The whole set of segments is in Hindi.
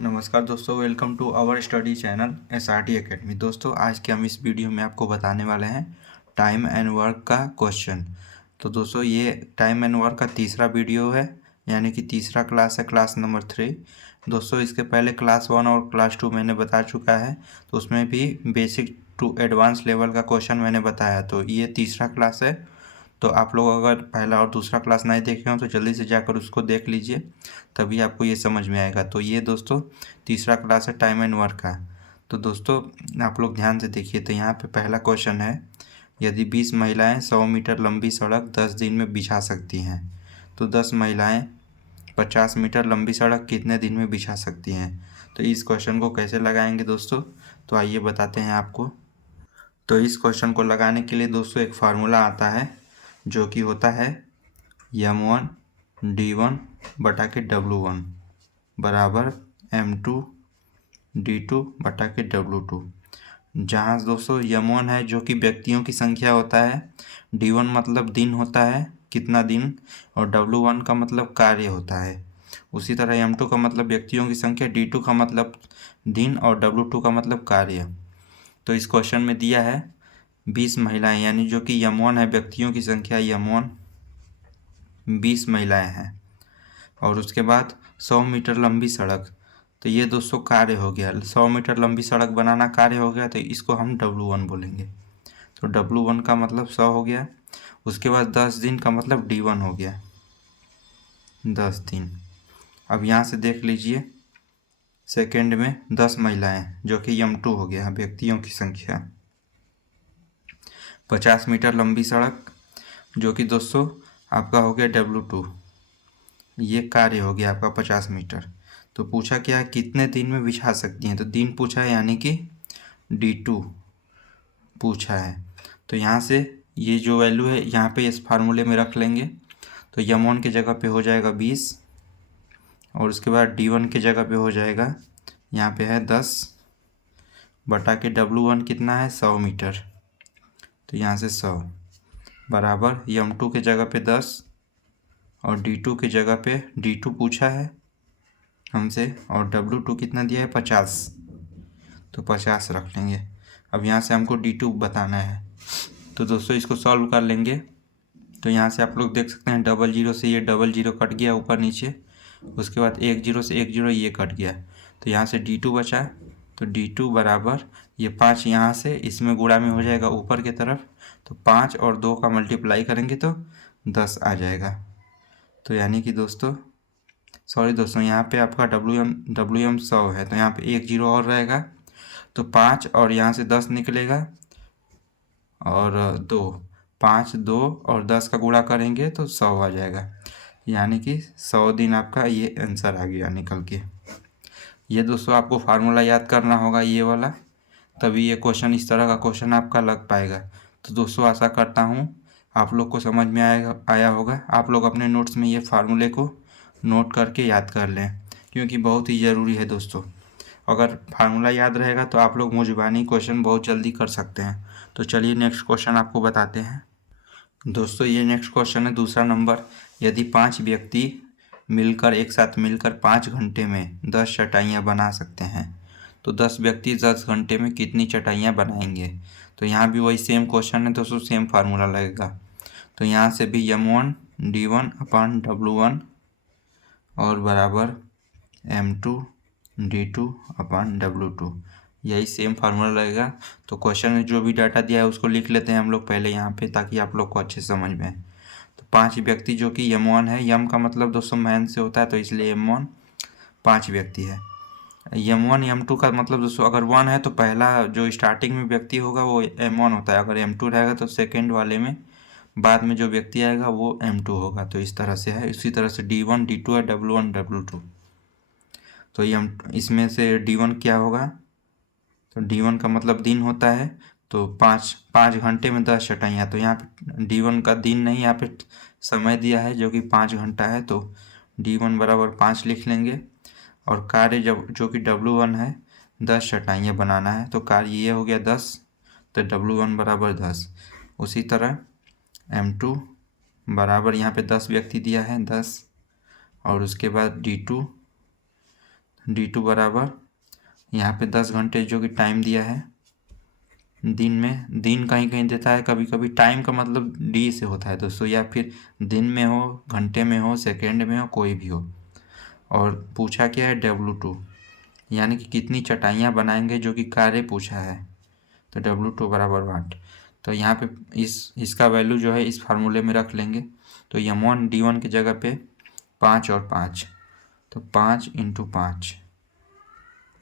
नमस्कार दोस्तों, welcome to our study channel SRT academy. दोस्तों, आज के हम इस वीडियो में आपको बताने वाले हैं टाइम एंड वर्क का क्वेश्चन। तो दोस्तों, ये टाइम एंड वर्क का तीसरा वीडियो है, यानी कि तीसरा क्लास है, क्लास नंबर 3। दोस्तों, इसके पहले क्लास 1 और क्लास 2 मैंने बता चुका है, तो उसमें भी बेसिक टू एडवांस लेवल का क्वेश्चन मैंने बताया। तो ये तीसरा क्लास है, तो आप लोग अगर पहला और दूसरा क्लास नहीं देखे हो तो जल्दी से जाकर उसको देख लीजिए, तभी आपको ये समझ में आएगा। तो ये दोस्तों तीसरा क्लास है टाइम एंड वर्क का। तो दोस्तों, आप लोग ध्यान से देखिए। तो यहाँ पे पहला क्वेश्चन है, यदि 20 महिलाएं 100 मीटर लंबी सड़क 10 दिन में बिछा सकती हैं, तो 10 महिलाएं 50 मीटर लंबी सड़क कितने दिन में बिछा सकती हैं। तो इस क्वेश्चन को कैसे लगाएंगे दोस्तों, तो आइए बताते हैं आपको। तो इस क्वेश्चन को लगाने के लिए दोस्तों एक फार्मूला आता है, जो कि होता है M1 D1 बटा के W1 बराबर M2 D2 बटा के W2। जहाँ दोस्तों M1 है जो कि व्यक्तियों की संख्या होता है, D1 मतलब दिन होता है, कितना दिन, और W1 का मतलब कार्य होता है। उसी तरह M2 का मतलब व्यक्तियों की संख्या, D2 का मतलब दिन और W2 का मतलब कार्य। तो इस क्वेश्चन में दिया है 20 महिलाएं, यानी जो कि M1 है, व्यक्तियों की संख्या M1 20 महिलाएं हैं, और उसके बाद 100 मीटर लंबी सड़क। तो ये दोस्तों कार्य हो गया, 100 मीटर लंबी सड़क बनाना कार्य हो गया, तो इसको हम W1 बोलेंगे। तो W1 का मतलब 100 हो गया। उसके बाद 10 दिन का मतलब D1 हो गया, 10 दिन। अब यहाँ से देख लीजिए, सेकेंड में 10 महिलाएं जो कि M2 हो गया, व्यक्तियों की संख्या। 50 मीटर लंबी सड़क जो कि दोस्तों आपका हो गया W2, ये कार्य हो गया आपका 50 मीटर। तो पूछा क्या है, कितने दिन में बिछा सकती हैं, तो दिन पूछा है, यानी कि D2 पूछा है। तो यहाँ से ये जो वैल्यू है यहाँ पे इस फार्मूले में रख लेंगे। तो M1 की जगह पे हो जाएगा 20, और उसके बाद D1 की जगह पे हो जाएगा, यहाँ पे है 10 बटा के W1 कितना है, 100 मीटर। तो यहाँ से 100 बराबर M2 की जगह पे 10 और D2 की जगह पे D2 पूछा है हमसे, और W2 कितना दिया है, 50। तो 50 रख लेंगे। अब यहाँ से हमको D2 बताना है, तो दोस्तों इसको सॉल्व कर लेंगे। तो यहाँ से आप लोग देख सकते हैं, डबल जीरो से ये डबल जीरो कट गया ऊपर नीचे, उसके बाद एक जीरो से एक जीरो ये कट गया, तो यहाँ से D2 बचा। तो D2 बराबर ये 5 यहाँ से इसमें गुणा में हो जाएगा ऊपर की तरफ, तो 5 और 2 का मल्टीप्लाई करेंगे तो 10 आ जाएगा। तो यानी कि दोस्तों, सॉरी दोस्तों, यहाँ पे आपका WM 100 है, तो यहाँ पे एक जीरो और रहेगा, तो 5 और यहाँ से 10 निकलेगा, और 2, 5 2 और 10 का गुणा करेंगे तो 100 आ जाएगा। यानी कि 100 दिन आपका ये आंसर आ गया निकल के। ये दोस्तों आपको फार्मूला याद करना होगा ये वाला, तभी ये क्वेश्चन, इस तरह का क्वेश्चन आपका लग पाएगा। तो दोस्तों आशा करता हूँ आप लोग को समझ में आया होगा। आप लोग अपने नोट्स में ये फार्मूले को नोट करके याद कर लें, क्योंकि बहुत ही ज़रूरी है दोस्तों। अगर फार्मूला याद रहेगा तो आप लोग मुंजबानी क्वेश्चन बहुत जल्दी कर सकते हैं। तो चलिए नेक्स्ट क्वेश्चन आपको बताते हैं। दोस्तों, ये नेक्स्ट क्वेश्चन है दूसरा नंबर, यदि 5 व्यक्ति एक साथ मिलकर 5 घंटे में 10 चटाइयाँ बना सकते हैं, तो 10 व्यक्ति 10 घंटे में कितनी चटाइयाँ बनाएंगे। तो यहाँ भी वही सेम क्वेश्चन है दोस्तों, सेम फार्मूला लगेगा। तो यहाँ से भी M1 D1 अपान W1 और बराबर M2 D2 अपान W2, यही सेम फार्मूला लगेगा। तो क्वेश्चन में जो भी डाटा दिया है उसको लिख लेते हैं हम लोग पहले यहाँ पे, ताकि आप लोग को अच्छे समझ में आए। तो 5 व्यक्ति जो कि M1 है, M का मतलब दोस्तों मैन से होता है, तो इसलिए M1 5 व्यक्ति है। M1 M2 का मतलब दोस्तों, अगर 1 है तो पहला जो स्टार्टिंग में व्यक्ति होगा वो M1 होता है, अगर M2 रहेगा तो सेकेंड वाले में बाद में जो व्यक्ति आएगा वो M2 होगा। तो इस तरह से है। इसी तरह से D1 D2 है, W1 W2। तो ये इसमें से D1 क्या होगा, तो D1 का मतलब दिन होता है, तो 5 घंटे में 10 चटाइयाँ। तो यहाँ पे D1 का दिन नहीं, यहाँ पे समय दिया है जो कि 5 घंटा है, तो D1 बराबर 5 लिख लेंगे। और कार्य जो कि W1 है, 10 चटाइयाँ बनाना है, तो कार्य ये हो गया 10, तो W1 बराबर 10। उसी तरह M2 बराबर यहाँ पे 10 व्यक्ति दिया है, 10, और उसके बाद D2 D2 बराबर यहाँ पे 10 घंटे जो कि टाइम दिया है दिन में। दिन कहीं कहीं देता है, कभी कभी टाइम का मतलब डी से होता है दोस्तों, या फिर दिन में हो, घंटे में हो, सेकेंड में हो, कोई भी हो। और पूछा क्या है W2, यानी कि कितनी चटाइयाँ बनाएंगे जो कि कार्य पूछा है। तो W2 बराबर वाट। तो यहाँ पे इसका वैल्यू जो है इस फार्मूले में रख लेंगे। तो M1 D1 की जगह पे 5 और 5, तो 5 × 5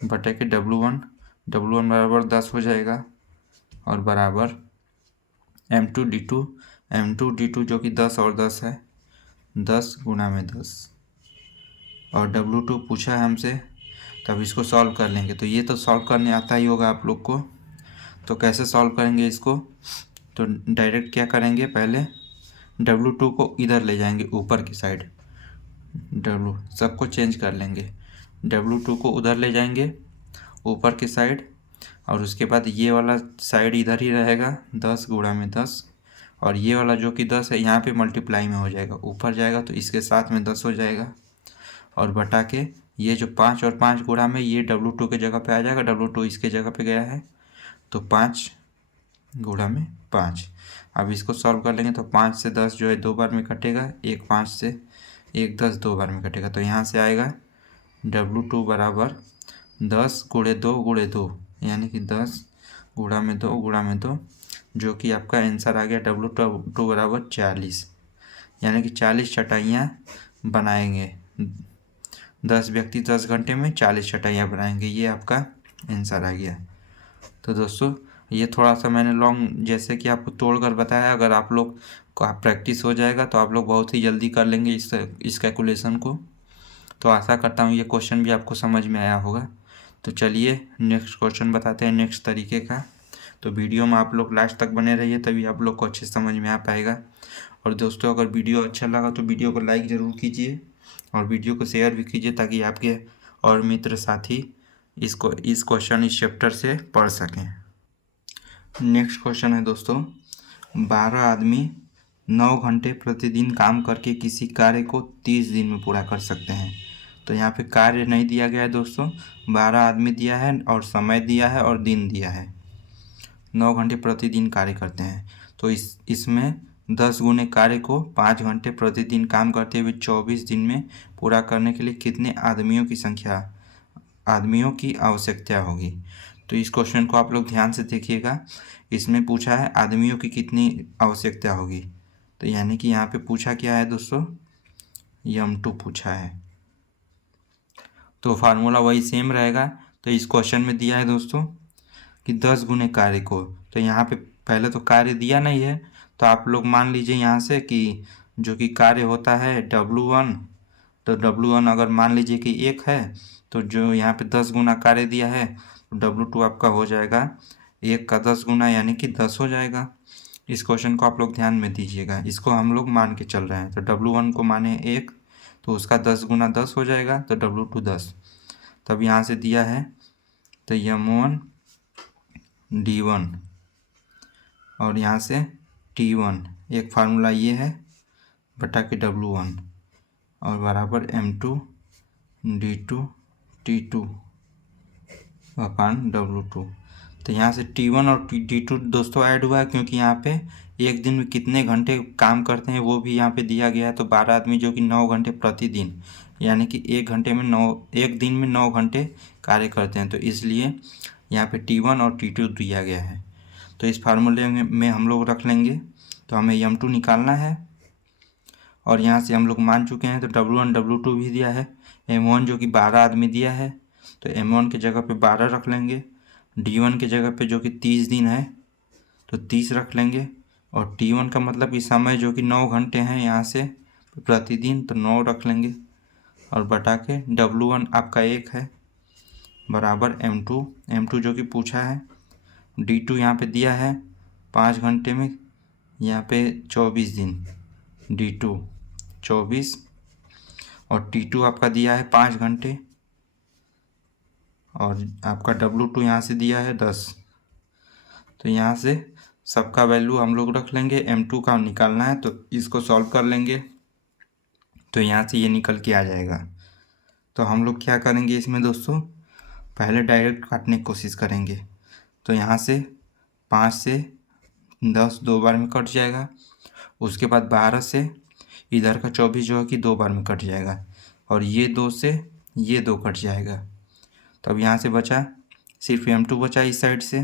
बटे के W1 बराबर 10 हो जाएगा, और बराबर M2 D2 जो कि 10 और 10 है, 10 × 10, और W2 पूछा है हमसे। तब इसको सॉल्व कर लेंगे। तो ये तो सॉल्व करने आता ही होगा आप लोग को। तो कैसे सॉल्व करेंगे इसको, तो डायरेक्ट क्या करेंगे, पहले W2 को इधर ले जाएंगे ऊपर की साइड, सबको चेंज कर लेंगे। W2 को उधर ले जाएंगे ऊपर की साइड, और उसके बाद ये वाला साइड इधर ही रहेगा 10 × 10, और ये वाला जो कि 10 है यहाँ पे मल्टीप्लाई में हो जाएगा, ऊपर जाएगा तो इसके साथ में 10 हो जाएगा, और बटा के ये जो 5 और 5 गुणा में ये W2 के जगह पे आ जाएगा, W2 इसके जगह पे गया है, तो 5 × 5। अब इसको सॉल्व कर लेंगे तो 5 से 10 जो है 2 बार में कटेगा, 1 5 से 1 10 2 बार में कटेगा। तो यहाँ से आएगा W2 बराबर 10 × 2 × 2, यानी कि 10 × 2 × 2, जो कि आपका आंसर आ गया W2 बराबर 40, यानी कि 40 चटाइयाँ बनाएंगे। 10 व्यक्ति 10 घंटे में 40 चटाइयाँ बनाएंगे, ये आपका आंसर आ गया। तो दोस्तों ये थोड़ा सा मैंने लॉन्ग जैसे कि आपको तोड़ कर बताया, अगर आप लोग को प्रैक्टिस हो जाएगा तो आप लोग बहुत ही जल्दी कर लेंगे इस कैलकुलेशन को। तो आशा करता हूँ ये क्वेश्चन भी आपको समझ में आया होगा। तो चलिए नेक्स्ट क्वेश्चन बताते हैं नेक्स्ट तरीके का। तो वीडियो में आप लोग लास्ट तक बने रहिए, तभी आप लोग को अच्छे समझ में आ पाएगा। और दोस्तों अगर वीडियो अच्छा लगा तो वीडियो को लाइक ज़रूर कीजिए, और वीडियो को शेयर भी कीजिए, ताकि आपके और मित्र साथी इस क्वेश्चन इस चैप्टर से पढ़ सकें। नेक्स्ट क्वेश्चन है दोस्तों, 12 आदमी 9 घंटे प्रतिदिन काम करके किसी कार्य को 30 दिन में पूरा कर सकते हैं। तो यहाँ पे कार्य नहीं दिया गया है दोस्तों, 12 आदमी दिया है और समय दिया है और दिन दिया है। 9 घंटे प्रतिदिन कार्य करते हैं, तो इसमें 10 गुने कार्य को 5 घंटे प्रतिदिन काम करते हुए 24 दिन में पूरा करने के लिए कितने आदमियों की आवश्यकता होगी। तो इस क्वेश्चन को आप लोग ध्यान से देखिएगा। इसमें पूछा है आदमियों की कितनी आवश्यकता होगी, तो यानी कि यहाँ पे पूछा क्या है दोस्तों, M2 पूछा है। तो फार्मूला वही सेम रहेगा। तो इस क्वेश्चन में दिया है दोस्तों कि 10 गुने कार्य को, तो यहाँ पे पहले तो कार्य दिया नहीं है, तो आप लोग मान लीजिए यहाँ से कि जो कि कार्य होता है W1, तो W1 अगर मान लीजिए कि 1 है, तो जो यहाँ पे 10 गुना कार्य दिया है तो W2 आपका हो जाएगा 1 का 10 गुना, यानी कि 10 हो जाएगा। इस क्वेश्चन को आप लोग ध्यान में दीजिएगा, इसको हम लोग मान के चल रहे हैं। तो W1 को माने 1, तो उसका 10 गुना 10 हो जाएगा, तो W2 10। तब यहाँ से दिया है तो M1 D1 और यहाँ से T1, एक फार्मूला ये है, बटा के W1 और बराबर M2 D2 T2 अपान W2। तो यहाँ से T1 और D2 दोस्तों ऐड हुआ है, क्योंकि यहाँ पे एक दिन में कितने घंटे काम करते हैं वो भी यहाँ पे दिया गया है। तो 12 आदमी जो कि 9 घंटे प्रतिदिन, यानी कि एक दिन में 9 घंटे कार्य करते हैं, तो इसलिए यहाँ पे T1 और T2 दिया गया है। तो इस फार्मूले में हम लोग रख लेंगे। तो हमें M2 निकालना है, और यहाँ से हम लोग मान चुके हैं। तो W1 W2 भी दिया है, M1 जो कि 12 आदमी दिया है, तो M1 की जगह पे 12 रख लेंगे, D1 की जगह पे जो कि 30 दिन है तो 30 रख लेंगे, और T1 का मतलब कि समय जो कि 9 घंटे हैं यहाँ से प्रतिदिन, तो 9 रख लेंगे, और बटा के W1 आपका 1 है, बराबर M2 जो कि पूछा है। D2 यहाँ पे दिया है 5 घंटे में, यहाँ पे 24 दिन, D2 24, और T2 आपका दिया है 5 घंटे, और आपका W2 यहाँ से दिया है 10। तो यहाँ से सबका वैल्यू हम लोग रख लेंगे, M2 का निकालना है, तो इसको सॉल्व कर लेंगे, तो यहाँ से ये निकल के आ जाएगा। तो हम लोग क्या करेंगे इसमें दोस्तों, पहले डायरेक्ट काटने की कोशिश करेंगे। तो यहाँ से 5 से 10 2 बार में कट जाएगा। उसके बाद 12 से इधर का 24 जो है कि 2 बार में कट जाएगा, और ये 2 से ये 2 कट जाएगा। तो अब यहाँ से बचा सिर्फ m2 बचा इस साइड से।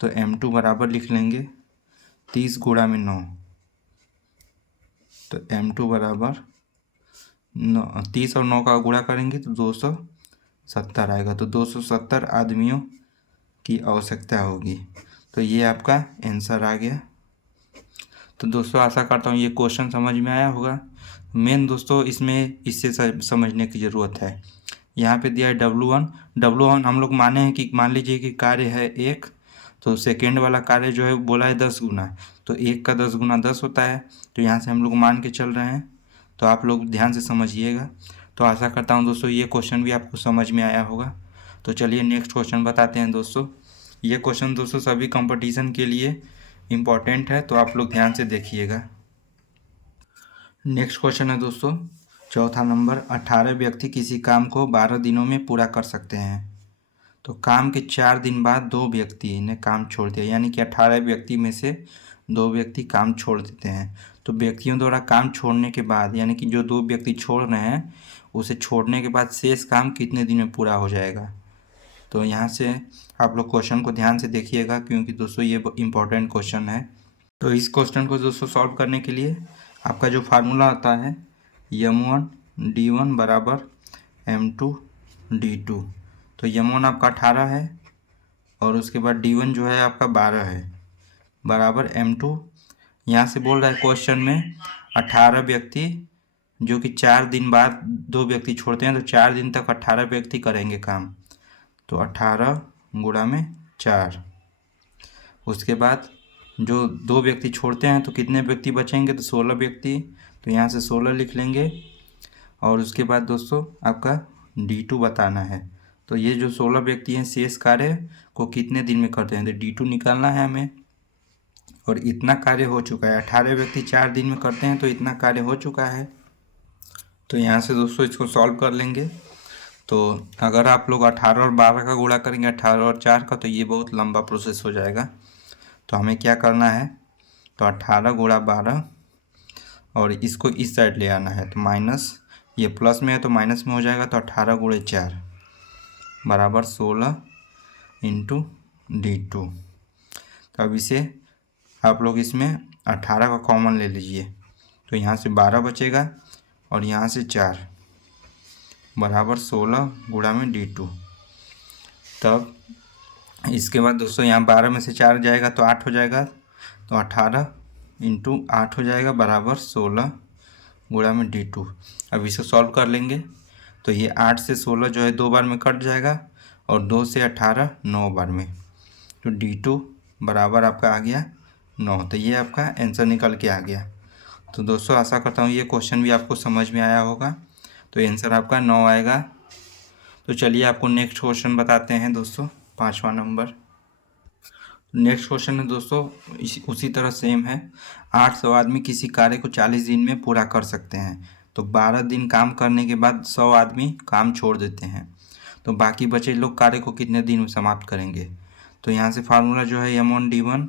तो m2 बराबर लिख लेंगे 30 गुणा में 9। तो m2 बराबर 30 और 9 का गुणा करेंगे तो 270 आएगा। तो 270 आदमियों की आवश्यकता होगी। तो ये आपका आंसर आ गया। तो दोस्तों आशा करता हूँ ये क्वेश्चन समझ में आया होगा। मेन दोस्तों इसमें इससे समझने की ज़रूरत है। यहाँ पे दिया है W1 हम लोग माने हैं कि मान लीजिए कि कार्य है 1, तो सेकेंड वाला कार्य जो है बोला है 10 गुना, तो 1 का 10 गुना 10 होता है। तो यहाँ से हम लोग मान के चल रहे हैं, तो आप लोग ध्यान से समझिएगा। तो आशा करता हूँ दोस्तों ये क्वेश्चन भी आपको समझ में आया होगा। तो चलिए नेक्स्ट क्वेश्चन बताते हैं दोस्तों। ये क्वेश्चन दोस्तों सभी कंपटीशन के लिए इम्पॉर्टेंट है, तो आप लोग ध्यान से देखिएगा। नेक्स्ट क्वेश्चन है दोस्तों चौथा नंबर, 18 व्यक्ति किसी काम को 12 दिनों में पूरा कर सकते हैं। तो काम के 4 दिन बाद 2 व्यक्ति ने काम छोड़ दिया, यानी कि 18 व्यक्ति में से 2 व्यक्ति काम छोड़ देते हैं। तो व्यक्तियों द्वारा काम छोड़ने के बाद, यानी कि जो 2 व्यक्ति छोड़ रहे हैं उसे छोड़ने के बाद शेष काम कितने दिन में पूरा हो जाएगा। तो यहाँ से आप लोग क्वेश्चन को ध्यान से देखिएगा, क्योंकि दोस्तों ये इम्पोर्टेंट क्वेश्चन है। तो इस क्वेश्चन को दोस्तों सॉल्व करने के लिए आपका जो फार्मूला आता है m1 d1 बराबर m2 d2। तो m1 आपका 18 है और उसके बाद d1 जो है आपका 12 है, बराबर m2। यहाँ से बोल रहा है क्वेश्चन में 18 व्यक्ति जो कि 4 दिन बाद 2 व्यक्ति छोड़ते हैं, तो 4 दिन तक 18 व्यक्ति करेंगे काम। तो 18 गुणा में 4। उसके बाद जो 2 व्यक्ति छोड़ते हैं तो कितने व्यक्ति बचेंगे, तो 16 व्यक्ति। तो यहाँ से 16 लिख लेंगे। और उसके बाद दोस्तों आपका D2 बताना है। तो ये जो 16 व्यक्ति हैं शेष कार्य को कितने दिन में करते हैं, तो D2 निकालना है हमें। और इतना कार्य हो चुका है, 18 व्यक्ति 4 दिन में करते हैं, तो इतना कार्य हो चुका है। तो यहाँ से दोस्तों इसको सॉल्व कर लेंगे। तो अगर आप लोग 18 और 12 का गुणा करेंगे 18 और 4 का, तो ये बहुत लंबा प्रोसेस हो जाएगा। तो हमें क्या करना है, तो 18 गुणा 12 और इसको इस साइड ले आना है। तो माइनस, ये प्लस में है तो माइनस में हो जाएगा। तो 18 गुणे 4 बराबर 16 इंटू D2। तो अब इसे आप लोग इसमें 18 का कॉमन ले लीजिए। तो यहाँ से 12 बचेगा और यहाँ से 4 बराबर 16 गुणा में D2। तब इसके बाद दोस्तों यहाँ 12 में से 4 जाएगा तो 8 हो जाएगा। तो 18 इंटू 8 हो जाएगा बराबर 16 गुणा में D2। अब इसे सॉल्व कर लेंगे। तो ये 8 से 16 जो है 2 बार में कट जाएगा और 2 से 18 9 बार में। तो D2 बराबर आपका आ गया 9। तो ये आपका आंसर निकल के आ गया। तो दोस्तों आशा करता हूँ ये क्वेश्चन भी आपको समझ में आया होगा। तो आंसर आपका 9 आएगा। तो चलिए आपको नेक्स्ट क्वेश्चन बताते हैं दोस्तों, 5वां नंबर। नेक्स्ट क्वेश्चन है दोस्तों उसी तरह सेम है। 800 आदमी किसी कार्य को 40 दिन में पूरा कर सकते हैं। तो 12 दिन काम करने के बाद 100 आदमी काम छोड़ देते हैं। तो बाकी बचे लोग कार्य को कितने दिन में समाप्त करेंगे। तो यहाँ से फार्मूला जो है m1 d1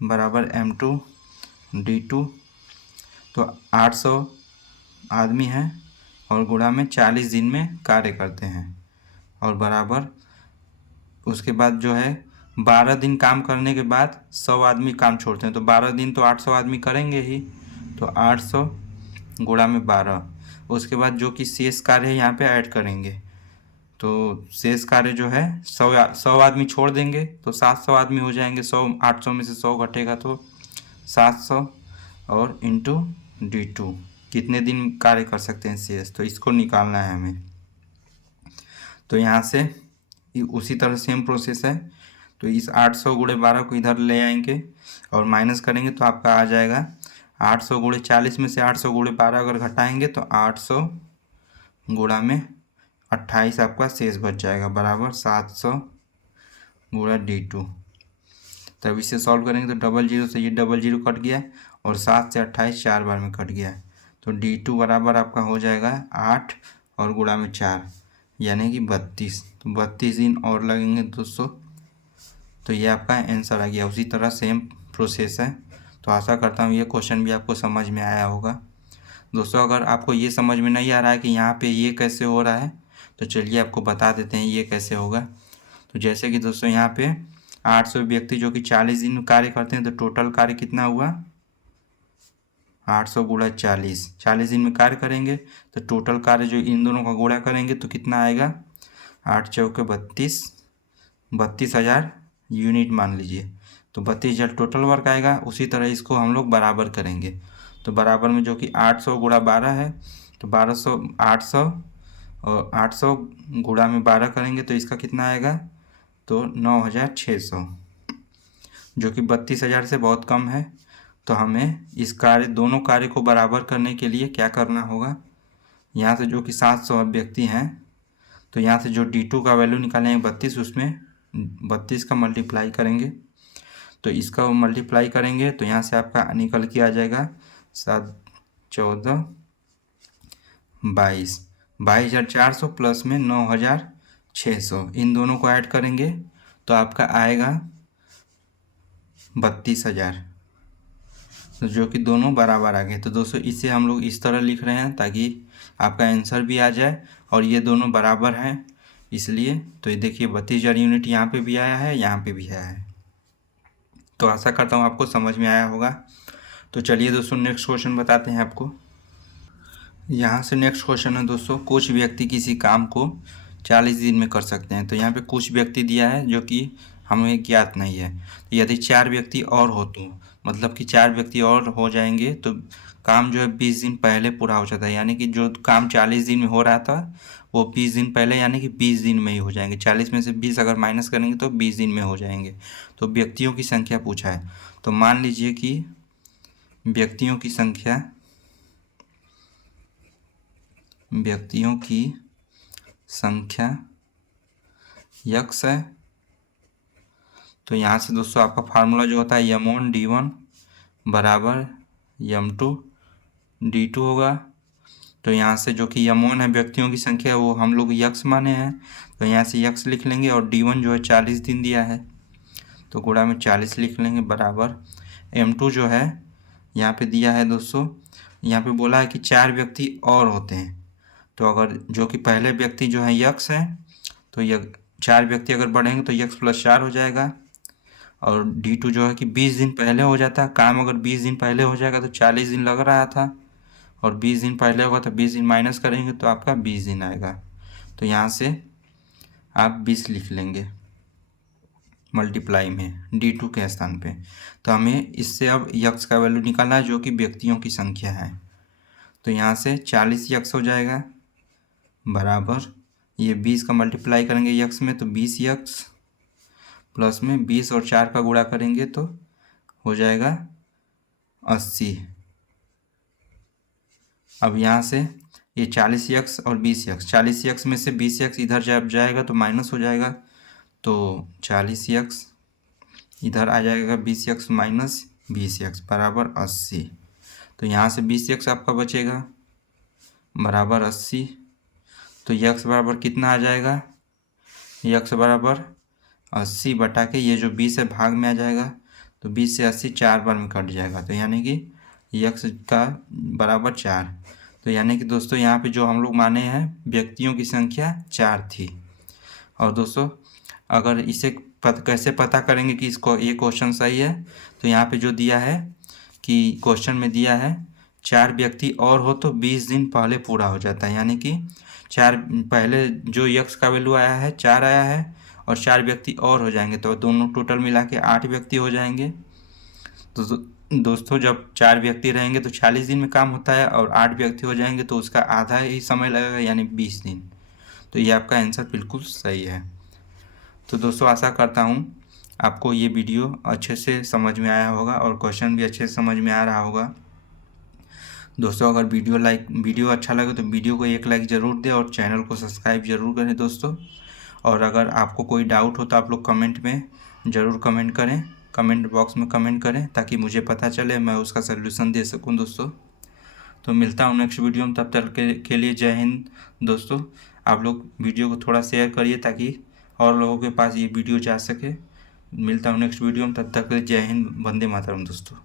बराबर m2 d2। तो 800 आदमी हैं और गुणा में 40 दिन में कार्य करते हैं, और बराबर उसके बाद जो है 12 दिन काम करने के बाद 100 आदमी काम छोड़ते हैं। तो 12 दिन तो 800 आदमी करेंगे ही। तो 800 गुणा में 12। उसके बाद जो कि शेष कार्य है यहाँ पे ऐड करेंगे। तो शेष कार्य जो है 100 आदमी छोड़ देंगे तो 700 आदमी हो जाएंगे। 800 में से 100 घटेगा तो 700 और इंटू D2 कितने दिन कार्य कर सकते हैं शेष, तो इसको निकालना है हमें। तो यहाँ से उसी तरह सेम प्रोसेस है। तो इस 800 गुणे 12 को इधर ले आएंगे और माइनस करेंगे तो आपका आ जाएगा 800 गुणे 40 में से 800 गुणे 12 अगर घटाएंगे तो 800 गुणा में 28 आपका शेष बच जाएगा बराबर 700 गुणा D2। तब इसे सॉल्व करेंगे तो 00 से ये 00 कट गया और 7 से 28 4 बार में कट गया। तो D2 बराबर आपका हो जाएगा 8 और गुणा में 4 यानी कि 32। तो 32 दिन और लगेंगे दोस्तों। तो ये आपका आंसर आ गया। उसी तरह सेम प्रोसेस है। तो आशा करता हूँ ये क्वेश्चन भी आपको समझ में आया होगा। दोस्तों अगर आपको ये समझ में नहीं आ रहा है कि यहाँ पे ये कैसे हो रहा है, तो चलिए आपको बता देते हैं ये कैसे होगा। तो जैसे कि दोस्तों यहाँ पे 800 व्यक्ति जो कि 40 दिन कार्य करते हैं, तो टोटल कार्य कितना हुआ 800 गुणा 40 दिन में कार्य करेंगे, तो टोटल कार्य जो इन दोनों का गुणा करेंगे तो कितना आएगा 8 चौके 32, 32,000 यूनिट मान लीजिए। तो 32,000 टोटल वर्क आएगा। उसी तरह इसको हम लोग बराबर करेंगे। तो बराबर में जो कि 800 गुणा 12 है, तो 1200 800 और 800 गुणा में 12 करेंगे तो इसका कितना आएगा, तो 9,600, जो कि 32,000 से बहुत कम है। तो हमें इस कार्य दोनों कार्य को बराबर करने के लिए क्या करना होगा, यहाँ से जो कि 700 व्यक्ति हैं, तो यहाँ से जो D2 का वैल्यू निकालेंगे 32, उसमें 32 का मल्टीप्लाई करेंगे। तो इसका मल्टीप्लाई करेंगे तो यहाँ से आपका निकल के आ जाएगा 7 14 22, 22,400 प्लस में 9,600, इन दोनों को ऐड करेंगे तो आपका आएगा 32,000, तो जो कि दोनों बराबर आ गए। तो दोस्तों इसे हम लोग इस तरह लिख रहे हैं ताकि आपका आंसर भी आ जाए और ये दोनों बराबर हैं इसलिए। तो ये देखिए 32,000 यूनिट यहाँ पे भी आया है, यहाँ पे भी आया है। तो आशा करता हूँ आपको समझ में आया होगा। तो चलिए दोस्तों नेक्स्ट क्वेश्चन बताते हैं आपको। यहाँ से नेक्स्ट क्वेश्चन है दोस्तों, कुछ व्यक्ति किसी काम को 40 दिन में कर सकते हैं। तो यहाँ पे कुछ व्यक्ति दिया है जो कि हमें ज्ञात नहीं है। तो यदि 4 व्यक्ति और हो तो मतलब कि 4 व्यक्ति और हो जाएंगे तो काम जो है 20 दिन पहले पूरा हो जाता है। यानी कि जो काम 40 दिन में हो रहा था वो 20 दिन पहले यानी कि 20 दिन में ही हो जाएंगे। 40 में से 20 अगर माइनस करेंगे तो 20 दिन में हो जाएंगे। तो व्यक्तियों की संख्या पूछा है। तो मान लीजिए कि व्यक्तियों की संख्या यक्स है। तो यहाँ से दोस्तों आपका फार्मूला जो होता है M1 D1 बराबर M2 D2 होगा। तो यहाँ से जो कि M1 है व्यक्तियों की संख्या, वो हम लोग यक्स माने हैं, तो यहाँ से यक्स लिख लेंगे। और D1 जो है 40 दिन दिया है तो गुणा में 40 लिख लेंगे बराबर M2 जो है यहाँ पे दिया है दोस्तों, यहाँ पे बोला है कि 4 व्यक्ति और होते हैं। तो अगर जो कि पहले व्यक्ति जो है यक्स है तो 4 व्यक्ति अगर बढ़ेंगे तो यक्स प्लस 4 हो जाएगा। और D2 जो है कि 20 दिन पहले हो जाता है काम। अगर 20 दिन पहले हो जाएगा तो 40 दिन लग रहा था, और 20 दिन पहले होगा तो 20 दिन माइनस करेंगे तो आपका 20 दिन आएगा। तो यहाँ से आप 20 लिख लेंगे मल्टीप्लाई में D2 के स्थान पे। तो हमें इससे अब यक्स का वैल्यू निकालना है जो कि व्यक्तियों की संख्या है। तो यहाँ से 40 यक्स हो जाएगा बराबर ये 20 का मल्टीप्लाई करेंगे यक्स में तो 20 यक्स प्लस में 20 और 4 का गुणा करेंगे तो हो जाएगा 80। अब यहाँ से ये 40 यक्स और 20 यक्स, 40 यक्स में से 20 यक्स इधर जब जाएगा तो माइनस हो जाएगा। तो 40 यक्स इधर आ जाएगा 20 यक्स माइनस 20 यक्स बराबर 80। तो यहाँ से 20 यक्स आपका बचेगा बराबर 80। तो यक्स बराबर कितना आ जाएगा, यक्स बराबर 80 बटा के ये जो 20 है भाग में आ जाएगा। तो 20 से 80 4 बार में कट जाएगा। तो यानी कि यक्स का बराबर 4। तो यानी कि दोस्तों यहाँ पे जो हम लोग माने हैं व्यक्तियों की संख्या 4 थी। और दोस्तों अगर इसे कैसे पता करेंगे कि इसको ये क्वेश्चन सही है, तो यहाँ पे जो दिया है कि क्वेश्चन में दिया है 4 व्यक्ति और हो तो 20 दिन पहले पूरा हो जाता है। यानी कि 4 पहले जो यक्स का वैल्यू आया है 4 आया है और 4 व्यक्ति और हो जाएंगे तो दोनों टोटल मिला के 8 व्यक्ति हो जाएंगे। तो दोस्तों जब 4 व्यक्ति रहेंगे तो 40 दिन में काम होता है और 8 व्यक्ति हो जाएंगे तो उसका आधा ही समय लगेगा यानी 20 दिन। तो ये आपका आंसर बिल्कुल सही है। तो दोस्तों आशा करता हूँ आपको ये वीडियो अच्छे से समझ में आया होगा और क्वेश्चन भी अच्छे से समझ में आ रहा होगा। दोस्तों अगर वीडियो अच्छा लगे तो वीडियो को एक लाइक ज़रूर दें और चैनल को सब्सक्राइब ज़रूर करें दोस्तों। और अगर आपको कोई डाउट हो तो आप लोग कमेंट में ज़रूर कमेंट करें, कमेंट बॉक्स में कमेंट करें ताकि मुझे पता चले मैं उसका सल्यूशन दे सकूं दोस्तों। तो मिलता हूं नेक्स्ट वीडियो में, तब तक के लिए जय हिंद दोस्तों। आप लोग वीडियो को थोड़ा शेयर करिए ताकि और लोगों के पास ये वीडियो जा सके। मिलता हूँ नेक्स्ट वीडियो में, तब तक के लिए जय हिंद, वंदे मातरम दोस्तों।